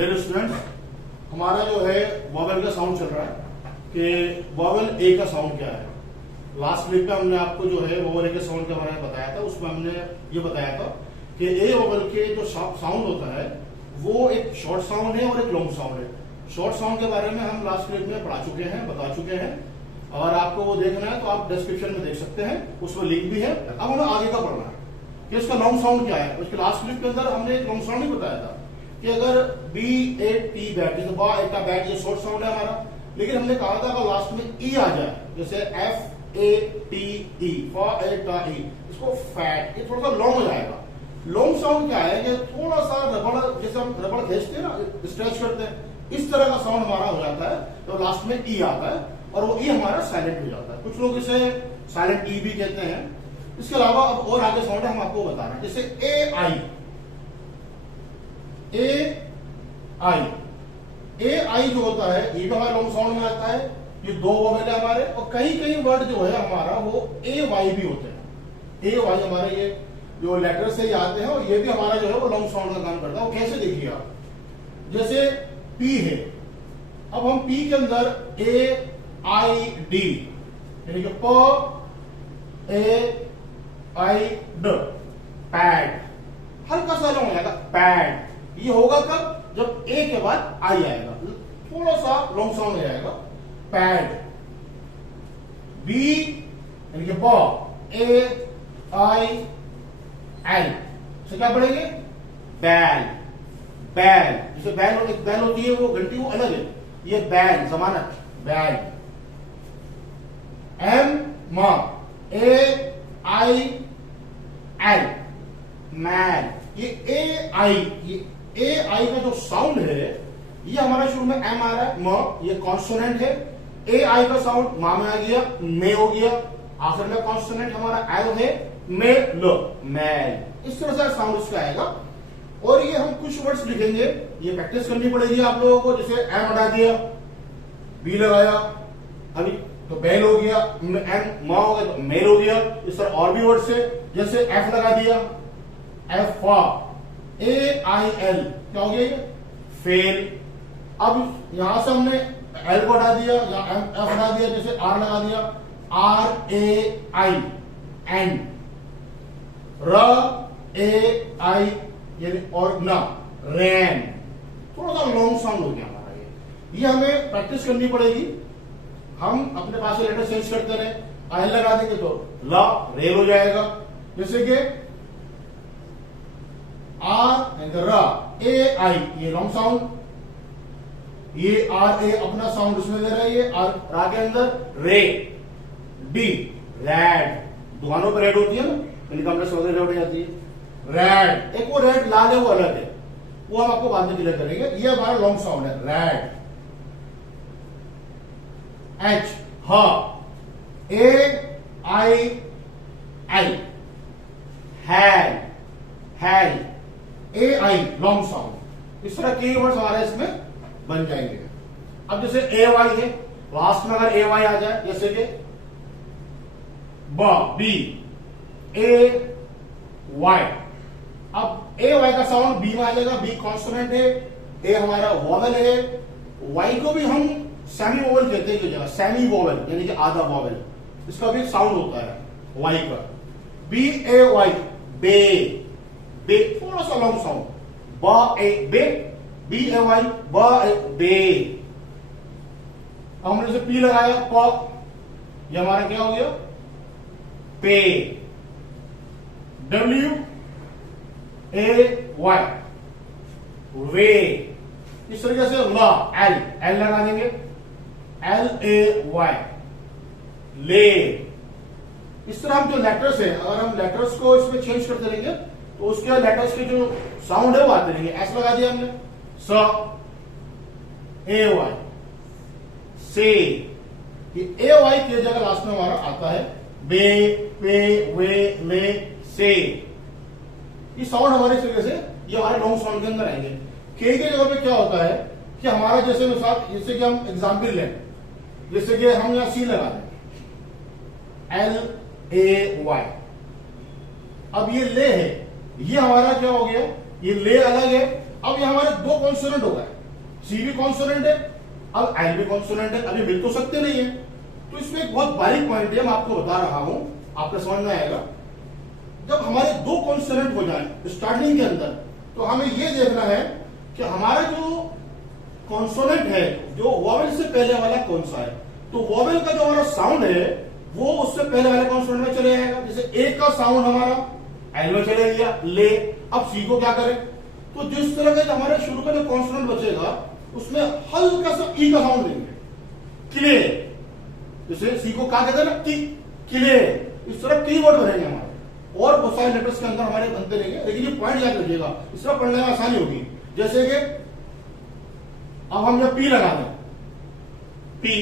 Dear students, हमारा जो है वॉवेल का साउंड चल रहा है कि वॉवेल ए का साउंड क्या है। लास्ट क्लिप में हमने आपको जो है वॉवेल ए के साउंड के बारे में बताया था। उसमें हमने ये बताया था कि ए वॉवेल के जो साउंड होता है वो एक शॉर्ट साउंड है और एक लॉन्ग साउंड है। शॉर्ट साउंड के बारे में हम लास्ट क्लिप में पढ़ा चुके हैं, बता चुके हैं। अगर आपको वो देखना है तो आप डिस्क्रिप्शन में देख सकते हैं, उसमें लिंक भी है। अब हमें आगे का पढ़ना है कि इसका लॉन्ग साउंड क्या है। उसके लास्ट क्लिप के अंदर हमने एक लॉन्ग साउंड ही बताया था कि अगर बी ए टी बैट, जैसे बा एक का बैट, ये शॉर्ट साउंड है हमारा, लेकिन हमने कहा था अगर लास्ट में ई आ जाए, जैसे एफ ए टी ई, फा ए टा ई, इसको फैट, ये थोड़ा सा लॉन्ग हो जाएगा। लॉन्ग साउंड क्या है कि थोड़ा सा रबड़, जैसे हम रबड़ खींचते हैं ना, स्ट्रेच करते हैं, इस तरह का साउंड हमारा हो जाता है। तो लास्ट में ई आता है और वो ई हमारा साइलेंट हो जाता है। कुछ लोग इसे साइलेंट ई भी कहते हैं। इसके अलावा अब और आगे साउंड है, हम आपको बता रहे हैं, जैसे ए आई, ए आई जो होता है ये भी हमारे लॉन्ग साउंड में आता है। ये दो वोवेल है हमारे, और कई कई वर्ड जो है हमारा वो ए वाई भी होते हैं। ए वाई हमारे ये जो लेटर से ही आते हैं, और ये भी हमारा जो है वो लॉन्ग साउंड का काम करता है। वो कैसे देखिए आप, जैसे पी है, अब हम पी के अंदर ए आई डी, यानी कि प ए आई ड, पैड, हल्का सा लॉन्ग आएगा पैड। ये होगा कब, जब ए के बाद आई आएगा, थोड़ा सा लॉन्ग साउंड हो जाएगा, पैड। बी यानी कि ब ए आई एल से क्या पढ़ेंगे, बैल, बैल। जैसे बैल होती है वो घंटी, वो अलग है, ये बैल जमानत, बैल। एम मा ए आई एल, मैल। ये ए आई का जो साउंड है ये हमारा शुरू में एम आ रहा है, म, ये कॉन्सोनेंट है। ए आई का साउंड मा में आ गया, मे हो गया, आखिर में कॉन्सोनेंट हमारा एल है, मे लो, मैल। इस तरह से साउंड इसका आएगा। और ये हम कुछ वर्ड्स लिखेंगे, ये प्रैक्टिस करनी पड़ेगी आप लोगों को। जैसे एम हटा दिया, बी लगाया अभी तो बैल हो गया, एम मा हो गया तो मेल हो गया। इस तरह और भी वर्ड्स है, जैसे एफ लगा दिया, एफ फा, ए आई एल, क्या हो गया ये, फेल। अब यहां से हमने एल को हटा दिया, एफ हटा दिया, जैसे आर लगा दिया, आर ए आई एन, र ए आई यानी और ना, रैन। थोड़ा सा लॉन्ग साउंड हो गया हमारा ये हमें प्रैक्टिस करनी पड़ेगी। हम अपने पास से लेटर चेंज करते रहे, आई लगा देंगे तो ला, रेल हो जाएगा। जैसे कि आर एंड रा, ए आई, ये लॉन्ग साउंड, ये आर ए अपना साउंड उसमें दे रहा है, ये आर रा के अंदर रे, डी रैड, दुकानों पर रेड होती है ना, इनकमलेस वगैरह रेड हो जाती है, रैड। एक वो रेड लाल है, वो अलग है, वो हम आपको बाद में क्लियर करेंगे। ये हमारा लॉन्ग साउंड है, रैड। एच, हा, A I L, hail, hail, A I long sound. इस तरह के वर्ड्स हमारे इसमें बन जाएंगे। अब जैसे ए वाई है, लास्ट में अगर ए वाई आ जाए, जैसे कि बी ए वाई, अब ए वाई का साउंड बी में आ जाएगा। बी कॉन्सोनेंट है, ए हमारा वोवेल है। वाई को भी हम सेमी वोवेल कहते हैं, जगह सेमी वोवेल यानी कि आधा वोवेल, इसका भी साउंड होता है वाई का। बी ए वाई, बे, बे, थोड़ा सा लॉन्ग साउंड, बा ए बे, बी ए वाई, बा ए बे। अब हमने जैसे पी लगाया, प, ये हमारा क्या हो गया, पे। डब्ल्यू ए वाई, वे। इस तरीके से ला, एल, एल लगा देंगे, एल ए वाई, ले। इस तरह हम जो लेटर्स है, अगर हम लेटर्स को इसमें चेंज करते रहेंगे तो उसके लेटर्स के जो साउंड है वो आते रहेंगे। एस लगा दिया हमने, स, ए वाई, से। ये ए वाई की जगह लास्ट में हमारा आता है बे, पे, वे, ले, से। ये साउंड हमारे इस तरीके से ये हमारे लॉन्ग साउंड के अंदर आएंगे। के जगह पे क्या होता है कि हमारा जैसे मिसाल, जैसे कि हम एग्जाम्पल लें, जैसे कि हम यहां सी लगा दें, एल ए वाई। अब ये ले है, ये हमारा क्या हो गया, ये ले अलग है अब ये हमारे दो कॉन्सोनेंट हो गए, सी भी कॉन्सोनेंट है, अब एल भी कॉन्सोनेंट है, अभी मिल तो सकते नहीं है। तो इसमें एक बहुत बारीक पॉइंट है, मैं आपको बता रहा हूं, आपको समझ में आएगा। जब हमारे दो कॉन्सोनेंट हो जाए स्टार्टिंग के अंदर, तो हमें ये देखना है कि हमारा जो कॉन्सोनेंट है, जो वॉवेल से पहले वाला कौन सा है। तो वॉवेल का जो हमारा साउंड है वो उससे पहले वाले कॉन्सोनेंट में चले जाएगा। जैसे ए का साउंड हमारा एल में चले गया, ले। अब सी को क्या करें, तो जिस तरह का हमारे शुरू का जो कॉन्सोनेंट बचेगा उसमें हल्का सा ई का साउंड देंगे, क्ले। जैसे सी को क्या कहते हैं ना, क्ले। इस तरह कीवर्ड बनेंगे हमारे, और बहुत सारे लेटर्स के अंदर हमारे बनते रहेंगे, लेकिन ये पॉइंट याद रखिएगा, इस तरह पढ़ने में आसानी होगी। जैसे कि अब हम जब पी लगा दें, पी,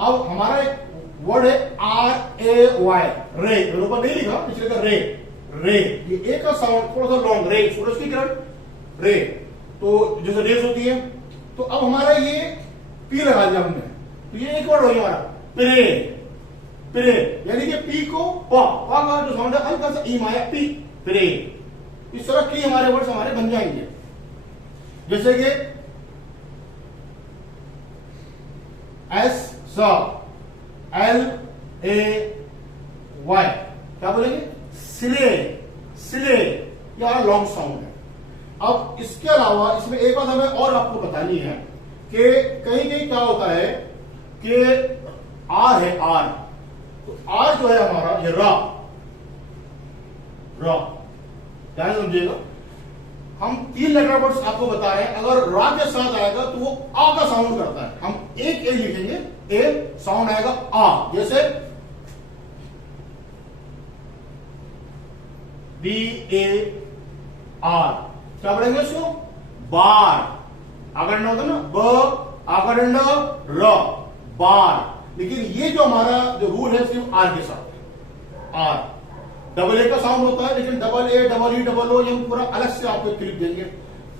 अब हमारा एक वर्ड है आर ए वाई, रे, ऊपर नहीं लिखा, पिछले का रे, रे, ये ए का साउंड थोड़ा सा लॉन्ग, रे, सूरज की किरण, रे, तो जैसे रेस होती है। तो अब हमारा ये पी लगा दिया हमने, तो ये एक वर्ड हो गया हमारा प्रे, प्रे, यानी कि पी को पा का जो साउंड है हल्का सा ई माया, पी, प्रे। इस तरह की हमारे वर्ड्स हमारे बन जाएंगे। जैसे कि एस सा, एल ए वाई, क्या बोलेंगे, सिले, सिले, यह लॉन्ग साउंड है। अब इसके अलावा इसमें एक बात हमें और आपको बतानी है कि कहीं कहीं क्या होता है कि आर है, आर, तो आर जो है हमारा ये रा, रा, ध्यान समझिएगा। हम 3 लेटर वर्ड्स आपको बता रहे हैं, अगर रा के साथ आएगा तो वो आ का साउंड करता है। हम एक ए लिखेंगे, ए साउंड आएगा आ, जैसे बी ए आर, क्या पढ़ेंगे इसको, बार। आगरंड होता है ना, ब आगरंड र, बार। लेकिन ये जो हमारा जो रूल है सिर्फ आर के साथ, आर। डबल ए का साउंड होता है, लेकिन double A, double E, double O, ये हम पूरा अलग से आपको क्लिप देंगे,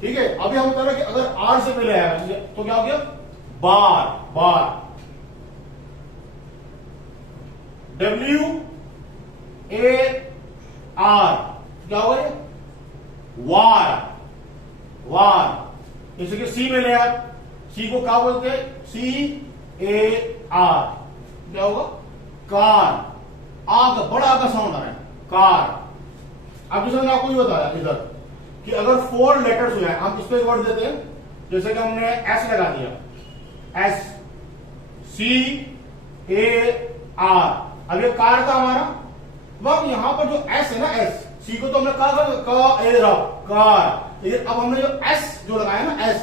ठीक है। अभी हम कह रहे हैं कि अगर आर से पहले आया तो क्या हो गया, बार, बार। डब्ल्यू ए आर, क्या हो गया, वार, वार। जैसे कि सी में ले आप, सी को क्या बोलते हैं, सी ए आर, क्या होगा, कार। आ का बड़ा का साउंड आ रहा है, कार। अब जैसे मैंने आपको ये बताया इधर कि अगर 4 लेटर्स हो जाए, हम इसको एक वर्ड देते हैं, जैसे कि हमने एस लगा दिया, एस, सी ए आर। अब ये कार का हमारा, अब यहां पर जो एस है ना, एस, सी को तो हमने का ए रा, कार। लेकिन अब हमने जो एस जो लगाया ना, एस,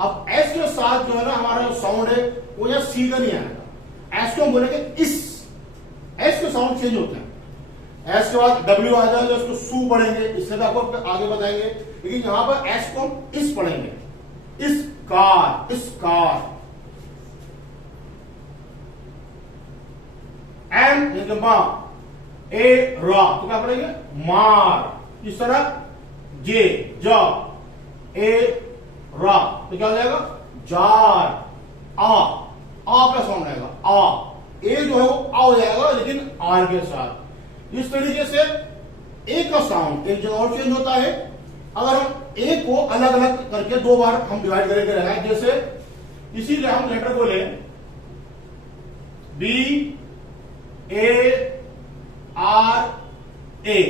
अब एस के साथ जो है ना हमारा जो साउंड है वो यहां सी का नहीं आएगा, एस को हम बोलेंगे इस, एस के साउंड चेंज होते हैं। एस के बाद डब्ल्यू आ जाएगा, उसको सू पढ़ेंगे, इससे भी आपको आगे बताएंगे। लेकिन यहां पर एस को हम इस पढ़ेंगे, इस कार, इस कार। एम मां, ए रा, तो क्या पढ़ेंगे, मार। इस तरह जे, जा, ए रा, तो क्या हो जाएगा, जार। आ का साउंड आएगा, आ, ए जो है वो आ हो जाएगा लेकिन आर के साथ। इस तरीके से ए का साउंड एक जगह और चेंज होता है। अगर हम ए को अलग अलग करके 2 बार हम डिवाइड करके लगाएं, जैसे इसीलिए हम लेटर को लें, बी ए आर ए,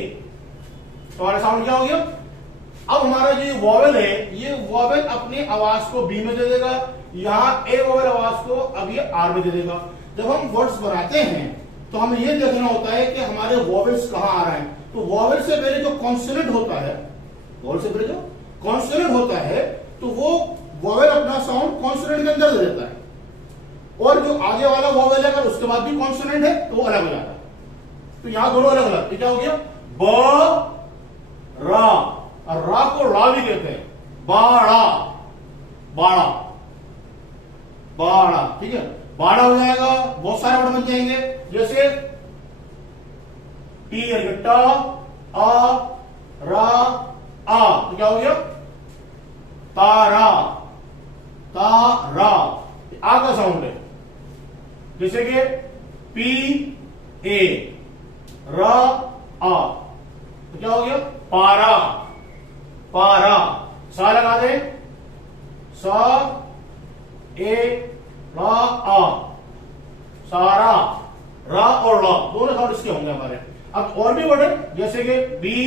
तो हमारा साउंड क्या हो गया। अब हमारा जो वॉवेल है, ये वॉवेल अपनी आवाज को बी में दे देगा, यहां ए वॉवेल आवाज को अब ये आर में दे देगा। जब हम वर्ड्स बनाते हैं तो हमें यह देखना होता है कि हमारे वॉवेल्स कहां आ रहे हैं। तो वॉवेल से पहले जो कॉन्सोनेंट होता है, वॉवेल से पहले जो कॉन्सोनेंट होता है, तो वो वॉवेल अपना साउंड कॉन्सोनेंट के अंदर दे देता है, और जो आगे वाला वॉवेल है अगर उसके बाद भी कॉन्सोनेंट है तो वो अलग हो जाता है। तो यहां दोनों अलग अलग, ये क्या हो गया, ब रा, और रा को रा भी कहते हैं, बाड़ा, बाड़ा, बाड़ा, ठीक है। बाड़ा हो जाएगा, बहुत सारे वर्ड बन जाएंगे, जैसे टी ट, आ, रा, आ, तो क्या हो गया, तारा, तारा, आ का साउंड है। जैसे कि पी ए रा आ, तो क्या हो गया, पारा, पारा। सा लगा दे, सा ए रा आ, सारा, रा और रा दोनों साउंड इसके होंगे हमारे। अब और भी बढ़े जैसे कि बी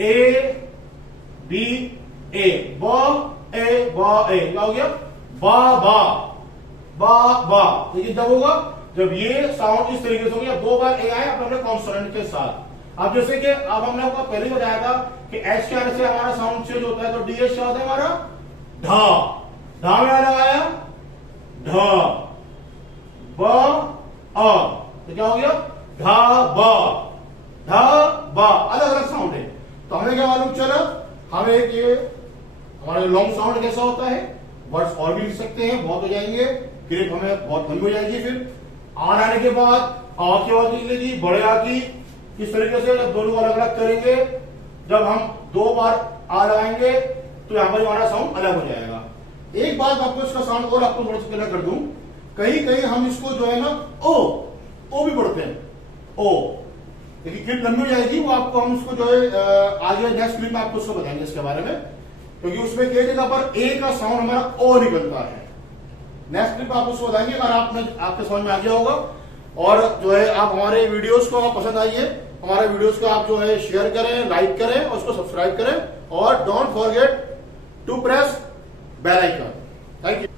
ए ब ए क्या हो गया, बा बा बा बा। देखिए जब होगा जब ये साउंड इस तरीके से हो गया, 2 बार ए आया अपने कॉन्सोनेंट के साथ। अब जैसे कि अब हमने आपको पहले बताया था कि एच के आने से हमारा साउंड चेंज होता है, तो डीएच क्या होता है हमारा, ढा, ढा में लगाया ढ ब अ, तो क्या हो गया, ढा बा, अलग अलग साउंड है। तो हमें क्या मालूम चला, हमें ये हमारा लॉन्ग साउंड कैसा होता है, वर्ड्स और भी लिख सकते हैं, बहुत हो जाएंगे, ग्रिप हमें बहुत लंबी हो जाएगी। फिर आन आने के बाद आ की आवाज निकलेगी, बड़े आ की, इस तरीके से जब दोनों अलग अलग करेंगे, जब हम 2 बार आ लगाएंगे तो यहां पर हमारा साउंड अलग हो जाएगा। एक बात आपको इसका साउंड और आपको थोड़ा सा क्लियर कर दूं, कहीं कहीं हम इसको जो है ना ओ भी पढ़ते हैं, ओ, लेकिन क्लिप लंबी हो जाएगी, वो आपको हम उसको जो है आगे नेक्स्ट क्लिप में आपको उसको बताएंगे इसके बारे में, क्योंकि उसमें कई जगह पर ए का साउंड हमारा ओ निकलता है। नेक्स्ट क्लिप आप उसको बताएंगे, अगर आपके समझ में आ गया होगा। और जो है आप हमारे वीडियोस को आप पसंद आइए, हमारे वीडियोस को आप जो है शेयर करें, लाइक करें और उसको सब्सक्राइब करें, और don't forget to press bell icon. Thank you.